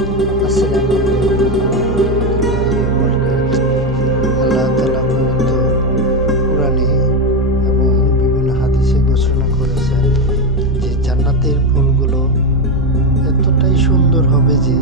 আসসালামু আলাইকুম ওয়া রাহমাতুল্লাহি ওয়া বারাকাতুহু। আল্লাহ তাআলা পবিত্র কোরআনে এবং বিভিন্ন হাদিসে ঘোষণা করেছেন যে জান্নাতের ফুলগুলো এতটাই সুন্দর হবে যে